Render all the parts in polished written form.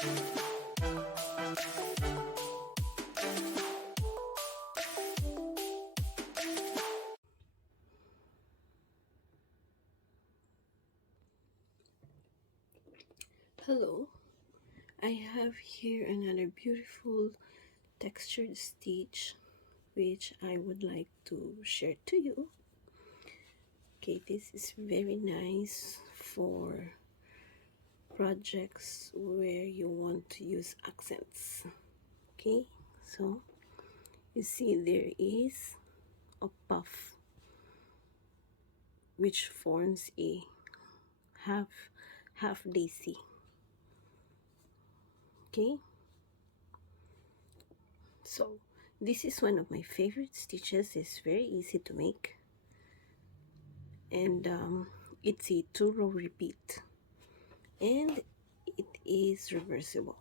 Hello, I have here another beautiful textured stitch which I would like to share to you. Okay, this is very nice for projects where you want to use accents. Okay, so you see there is a puff which forms a half half daisy. Okay, so this is one of my favorite stitches. It's very easy to make, and it's a 2-row repeat, and it is reversible.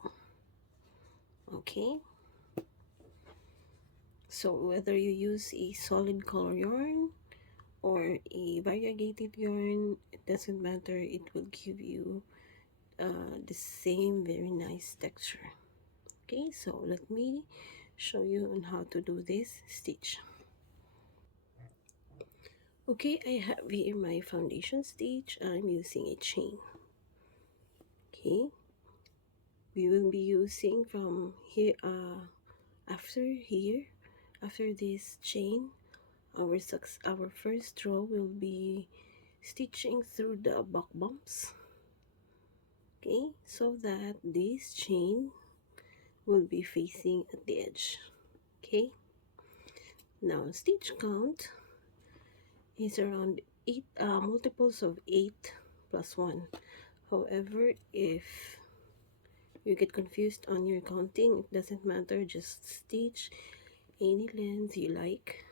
Okay, so whether you use a solid color yarn or a variegated yarn, it doesn't matter, it will give you the same very nice texture. Okay, so let me show you on how to do this stitch. Okay, I have here my foundation stitch. I'm using a chain. Okay, we will be using from here after this chain, our first row will be stitching through the back bumps. Okay, so that this chain will be facing at the edge. Okay, now stitch count is around 8 multiples of 8 plus 1. However, if you get confused on your counting, it doesn't matter, just stitch any length you like.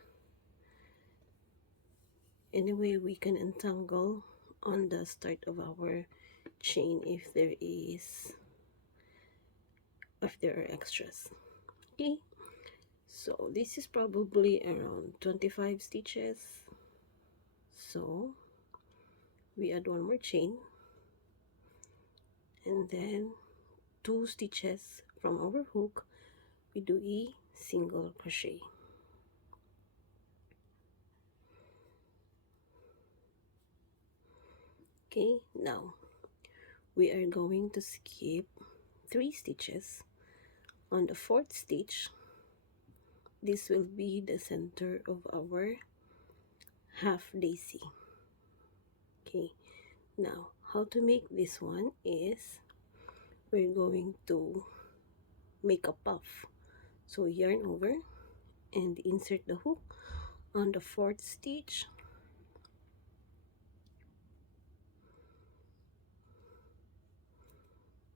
Anyway, we can untangle on the start of our chain if there are extras. Okay, so this is probably around 25 stitches, so we add one more chain and then 2 stitches from our hook. We do a single crochet. Okay, now we are going to skip 3 stitches. On the 4th stitch, this will be the center of our half daisy. Okay, now how to make this one is we're going to make a puff. So yarn over and insert the hook on the 4th stitch.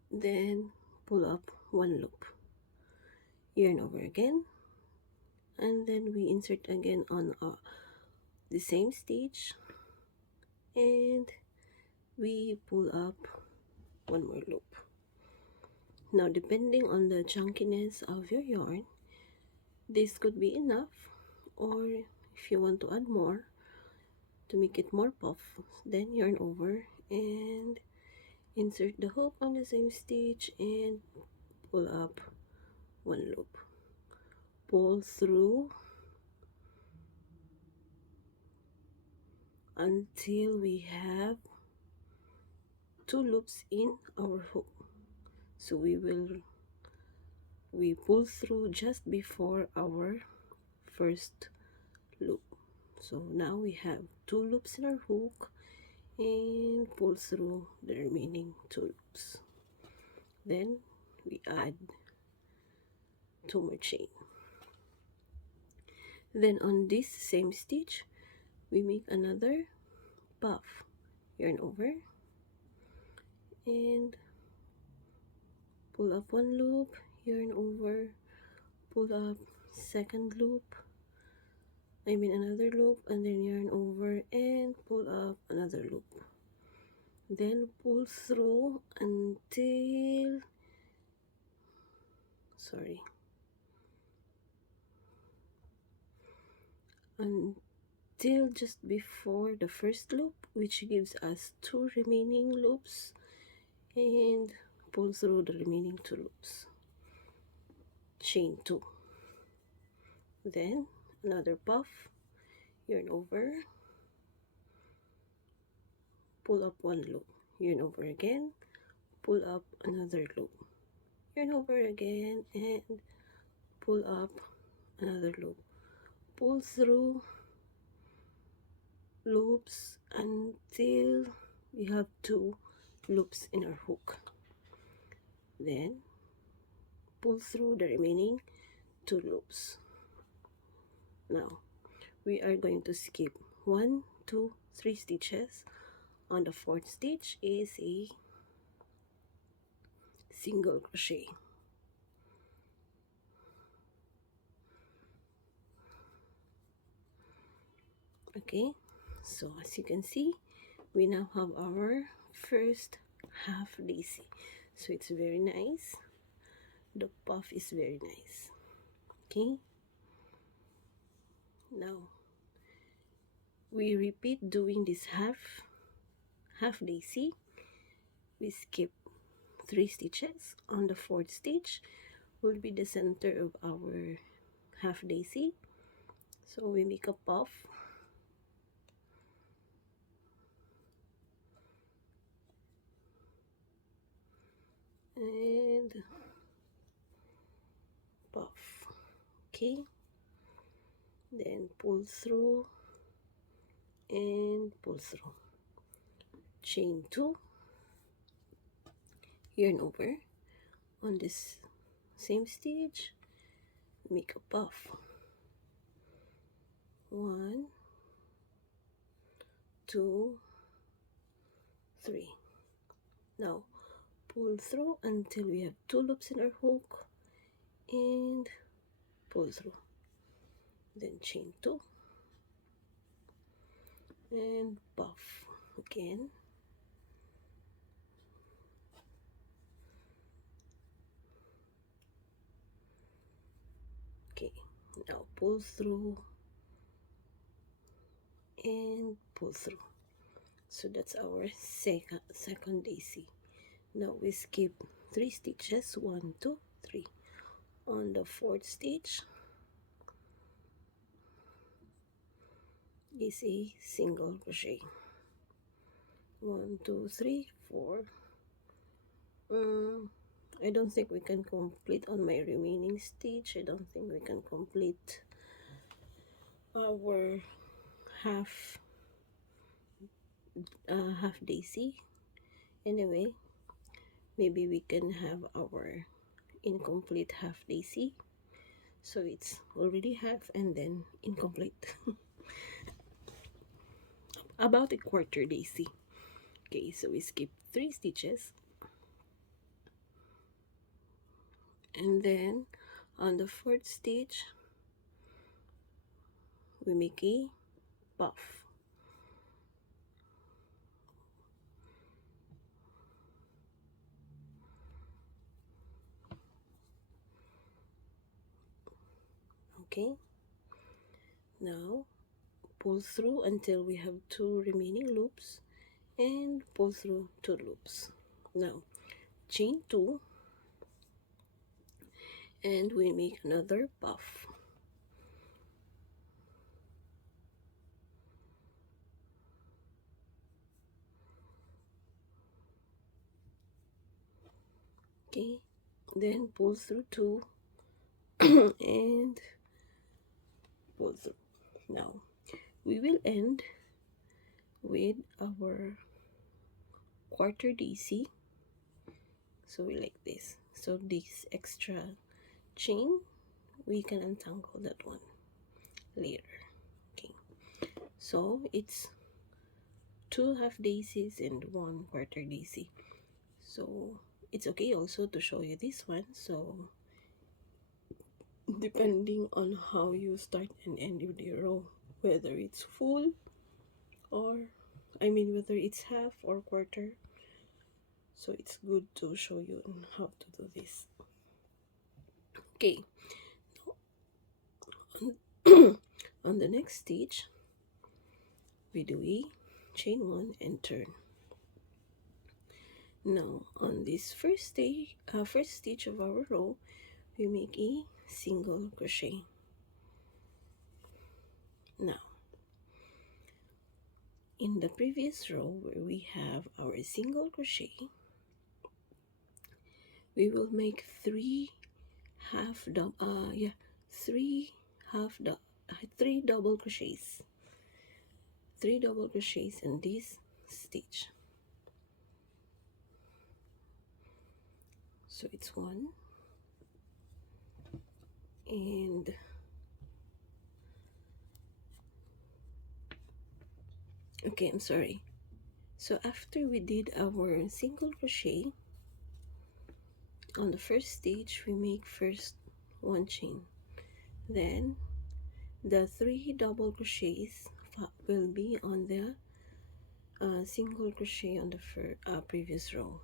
Then pull up 1 loop, yarn over again, and then we insert again on the same stitch, and we pull up 1 more loop. Now, depending on the chunkiness of your yarn, this could be enough, or if you want to add more to make it more puff, then yarn over and insert the hook on the same stitch and pull up 1 loop. Pull through until we have 2 loops in our hook. So we pull through just before our first loop. So now we have 2 loops in our hook and pull through the remaining 2 loops. Then we add 2 more chain. Then on this same stitch, we make another puff, yarn over and pull up 1 loop, yarn over, pull up second loop, another loop, and then yarn over and pull up another loop. Then pull through until just before the first loop, which gives us 2 remaining loops, and pull through the remaining 2 loops, chain 2, then another puff, yarn over, pull up 1 loop, yarn over again, pull up another loop, yarn over again, and pull up another loop, pull through loops until we have 2 loops in our hook, then pull through the remaining 2 loops. Now we are going to skip 1, 2, 3 stitches. On the 4th stitch is a single crochet. Okay, so as you can see, we now have our first half daisy. So it's very nice. The puff is very nice. Okay, now we repeat doing this half daisy. We skip 3 stitches. On the 4th stitch will be the center of our half daisy, so we make a puff, and puff. Okay, then pull through and pull through, chain 2, yarn over. On this same stitch, make a puff, 1, 2, 3. Now pull through until we have 2 loops in our hook and pull through, then chain 2 and puff again, okay. Now pull through and pull through. So that's our second daisy. Now we skip 3 stitches, 1, 2, 3. On the 4th stitch is a single crochet, 1, 2, 3, 4. I don't think we can complete on my remaining stitch. I don't think we can complete our half daisy. Anyway, maybe we can have our incomplete half daisy, so it's already half and then incomplete. About a quarter daisy. Okay, so we skip 3 stitches, and then on the 4th stitch we make a puff, okay. Now pull through until we have 2 remaining loops and pull through 2 loops. Now chain 2 and we make another puff, okay, then pull through 2 and pull through. Now we will end with our quarter daisy, so we like this. So this extra chain we can untangle that one later. Okay, so it's 2 half daisies and 1 quarter daisy, so it's okay also to show you this one. So depending on how you start and end with your row, whether it's full or whether it's half or quarter, so it's good to show you on how to do this. Okay, on the next stitch we do a chain 1 and turn. Now on this first stitch of our row, we make a single crochet. Now in the previous row where we have our single crochet, we will make three three half three double crochets, in this stitch. So it's one, and okay, I'm sorry. So after we did our single crochet on the first stitch, we make first one chain, then the three double crochets will be on the single crochet on the previous row.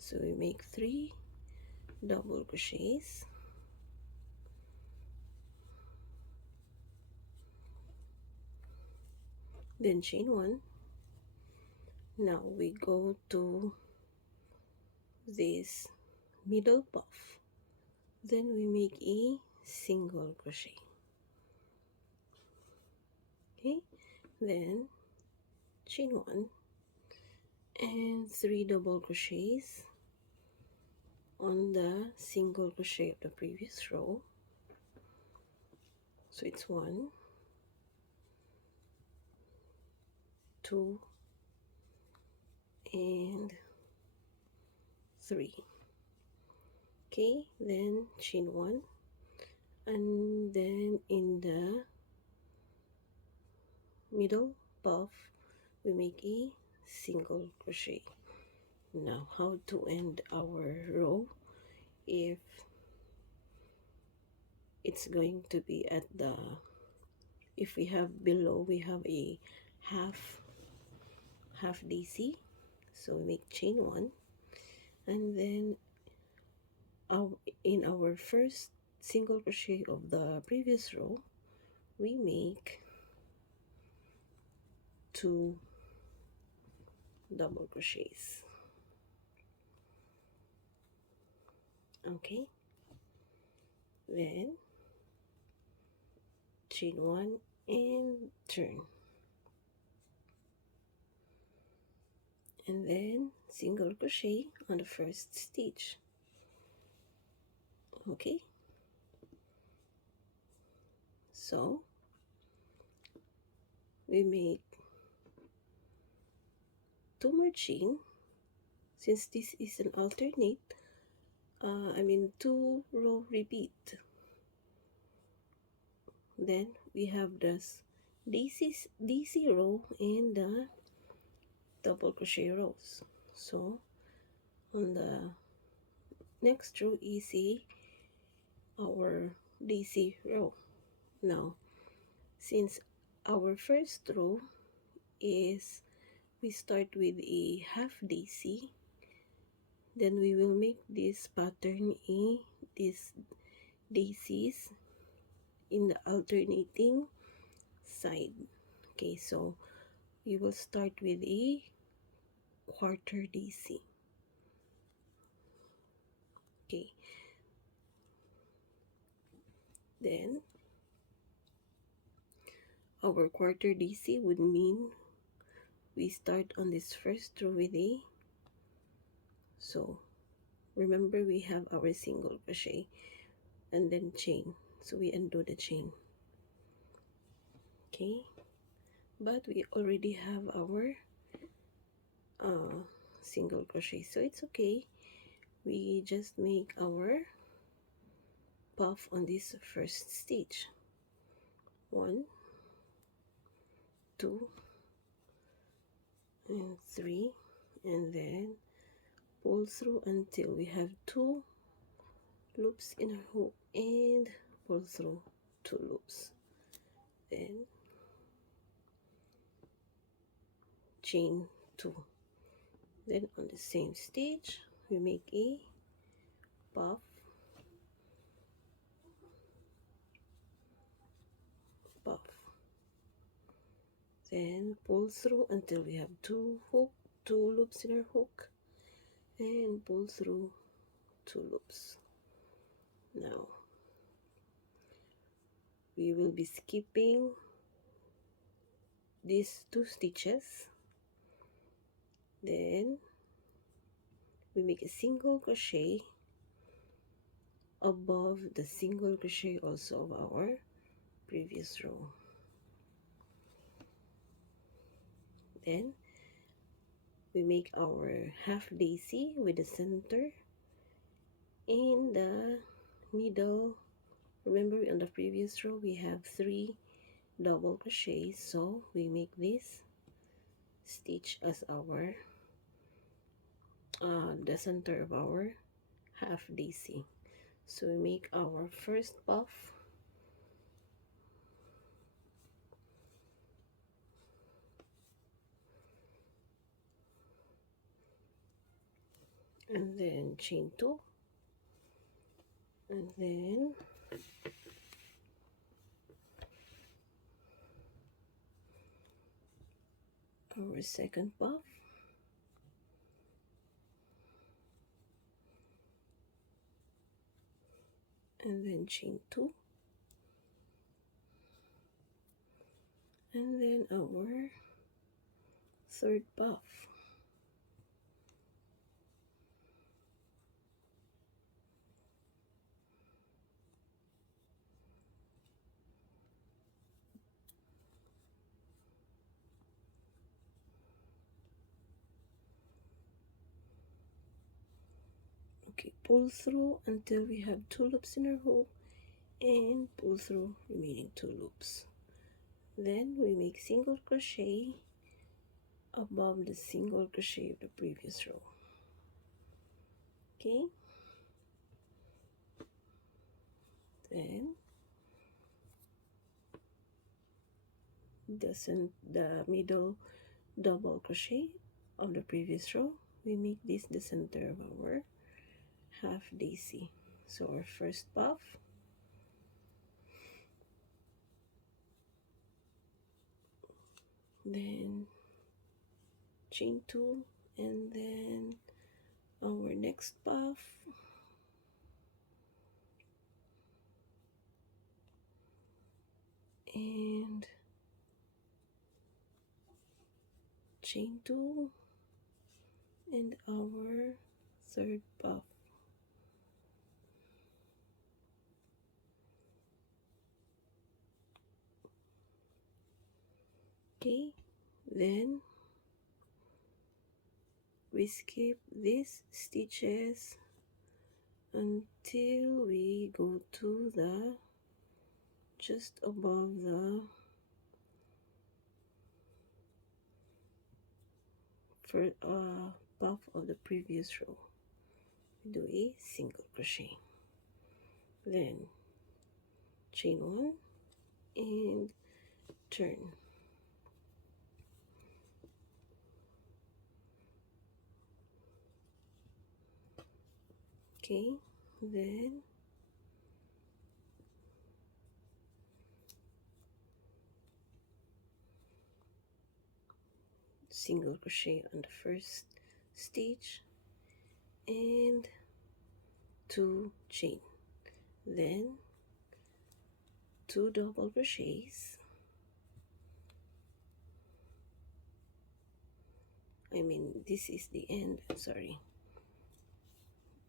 So we make three double crochets, then chain one. Now we go to this middle puff, then we make a single crochet. Okay, then chain one and three double crochets on the single crochet of the previous row. So it's one, two, and three. Okay, then chain one, and then in the middle puff we make a single crochet. Now how to end our row if it's going to be at the, if we have below, we have a half DC. So we make chain one, and then in our first single crochet of the previous row we make two double crochets. Okay, then chain one and turn, and then single crochet on the first stitch. Okay, so we make two more chain since this is an alternate, two row repeat. Then we have this DC row and the double crochet rows. So on the next row is our DC row. Now since our first row is, we start with a half DC, then we will make this pattern in these DCs in the alternating side. Okay, so we will start with a quarter DC. Okay, then our quarter DC would mean we start on this first row with a, so remember we have our single crochet and then chain, so we undo the chain. Okay, but we already have our single crochet, so it's okay. We just make our puff on this first stitch, one, two, and three, and then pull through until we have two loops in a hook and pull through two loops, then chain two. Then on the same stitch we make a puff, puff, then pull through until we have two loops in our hook, and pull through 2 loops. Now we will be skipping these 2 stitches, then we make a single crochet above the single crochet also of our previous row. Then we make our half daisy with the center in the middle. Remember, on the previous row we have 3 double crochets, so we make this stitch as our the center of our half daisy. So we make our first puff, and then chain 2, and then our second puff, and then chain 2, and then our third puff. Okay, pull through until we have 2 loops in our hook, and pull through remaining 2 loops. Then we make single crochet above the single crochet of the previous row. Okay, then the middle double crochet of the previous row, we make this the center of our half daisy. So our first puff, then chain 2, and then our next puff, and chain 2, and our third puff. Okay, then we skip these stitches until we go to the just above the first puff of the previous row. We do a single crochet, then chain 1 and turn. Okay, then single crochet on the first stitch and 2 chain, then 2 double crochets. I mean, this is the end, sorry,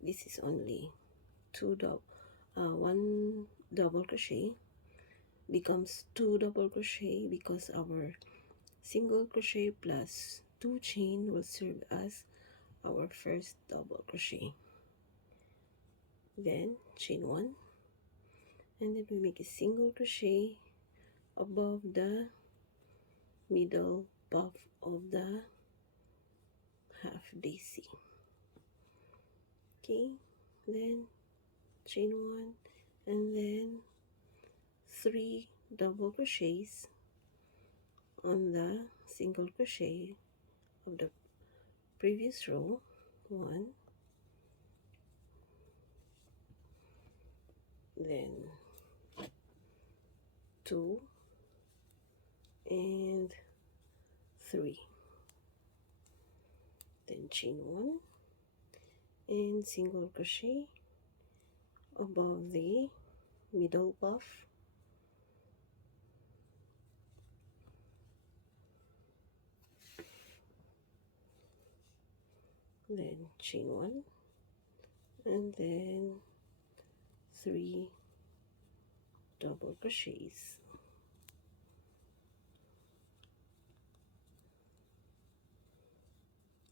this is only 1 double crochet becomes 2 double crochet because our single crochet plus 2 chain will serve as our first double crochet. Then chain 1, and then we make a single crochet above the middle puff of the half daisy. Okay, then chain 1, and then 3 double crochets on the single crochet of the previous row. 1, then 2, and 3, then chain 1, and single crochet above the middle puff, then chain 1, and then 3 double crochets,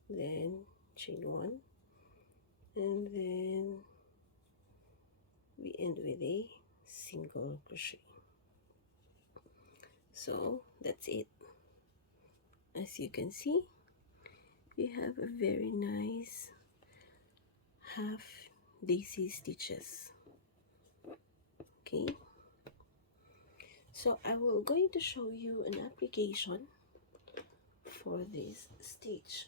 then chain 1, and then we end with a single crochet. So that's it. As you can see, we have a very nice half daisy stitches. Okay, so I will going to show you an application for this stitch.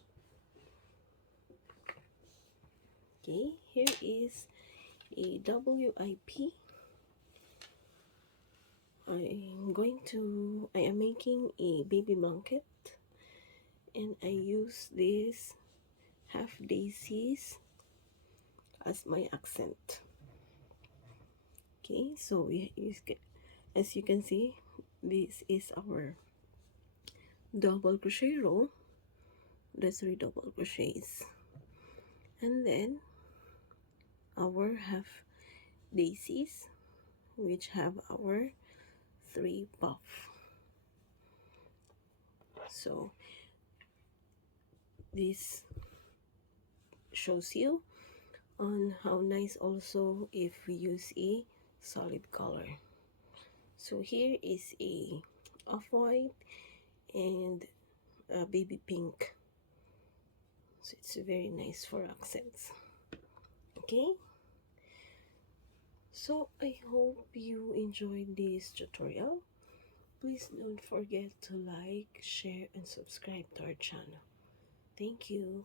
Okay, here is a WIP. I am making a baby blanket, and I use this half daisies as my accent. Okay, so as you can see, this is our double crochet row, the 3 double crochets, and then our half daisies, which have our 3 puff. So this shows you on how nice also if we use a solid color. So here is a off-white and a baby pink, so it's very nice for accents. Okay, so I hope you enjoyed this tutorial. Please don't forget to like, share, and subscribe to our channel. Thank you.